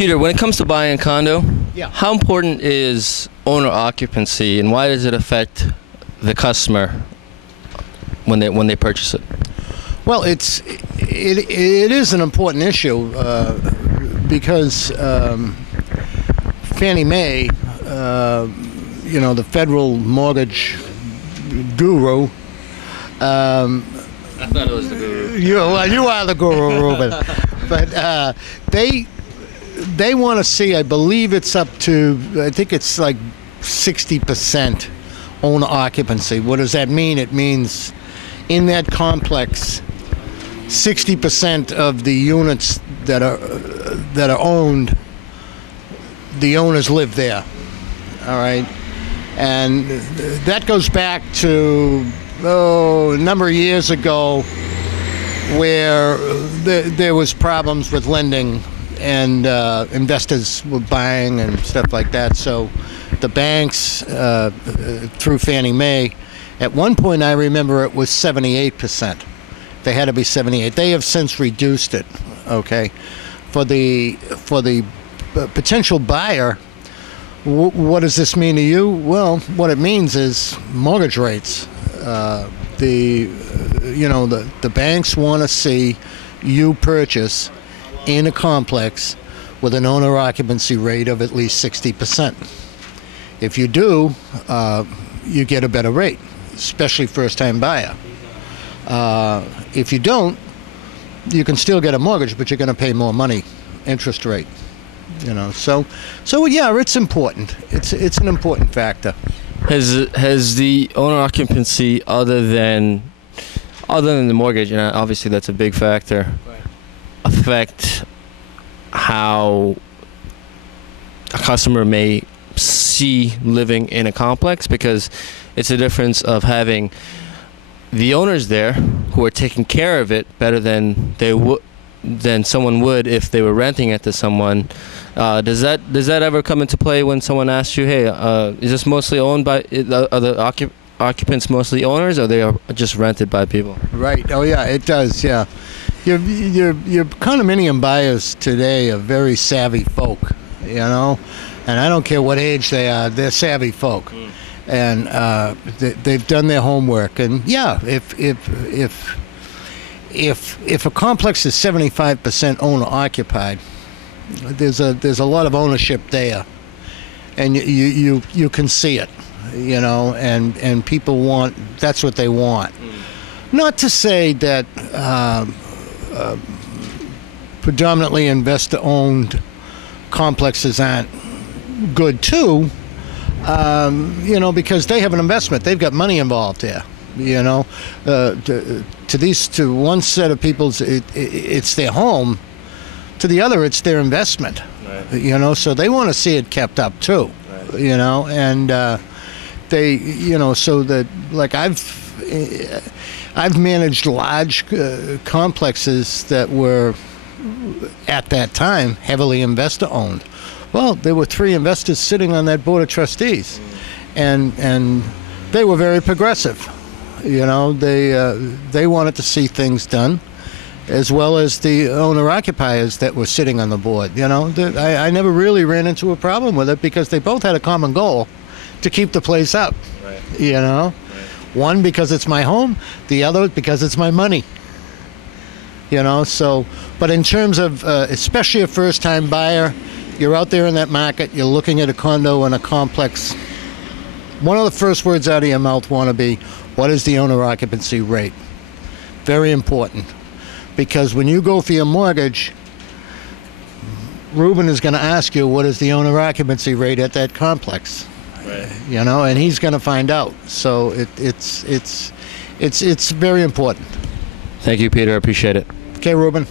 Peter, when it comes to buying a condo, Yeah. how important is owner occupancy, and why does it affect the customer when they purchase it? Well, it is an important issue because Fannie Mae, the federal mortgage guru. I thought it was the guru. You are the guru, Ruben. But they want to see. I believe it's up to. I think it's like 60% owner occupancy. What does that mean? It means in that complex, 60% of the units that are owned, the owners live there. All right, and that goes back to a number of years ago, where there was problems with lending, and investors were buying and stuff like that. So the banks, through Fannie Mae, at one point I remember it was 78%. They had to be 78. They have since reduced it. Okay, for the potential buyer, what does this mean to you? Well, what it means is mortgage rates. The banks want to see you purchase in a complex with an owner occupancy rate of at least 60%. If you do, you get a better rate, especially first-time buyer. If you don't, you can still get a mortgage, but you're going to pay more money, interest rate. So yeah, it's important. It's an important factor. Has the owner occupancy, other than the mortgage, and obviously that's a big factor, Right, affect how a customer may see living in a complex? Because it's a difference of having the owners there who are taking care of it better than someone would if they were renting it to someone. Does that ever come into play when someone asks you, hey, is this mostly owned by, are the occupants mostly owners, or they are just rented by people? right. Oh yeah, it does. Yeah, your condominium buyers today are very savvy folk, and I don't care what age they are, they're savvy folk. And they've done their homework. And yeah, if a complex is 75% owner occupied, there's a lot of ownership there, and you can see it, and people that's what they want. Not to say that predominantly investor-owned complexes aren't good too, because they have an investment. They've got money involved here. To one set of people, it's their home. To the other, it's their investment. Right. So they want to see it kept up too. Right. And so that, like, I've managed large complexes that were at that time heavily investor owned. Well, there were 3 investors sitting on that board of trustees, and they were very progressive. They wanted to see things done, as well as the owner-occupiers that were sitting on the board. I never really ran into a problem with it, because they both had a common goal, to keep the place up. Right. Right. One because it's my home, the other because it's my money. But in terms of, especially a first-time buyer, you're out there in that market, you're looking at a condo in a complex, one of the first words out of your mouth want to be, what is the owner occupancy rate? Very important. Because when you go for your mortgage, Ruben is going to ask you, what is the owner occupancy rate at that complex? Right. And he's going to find out. So it's very important. Thank you, Peter. I appreciate it. Okay, Ruben.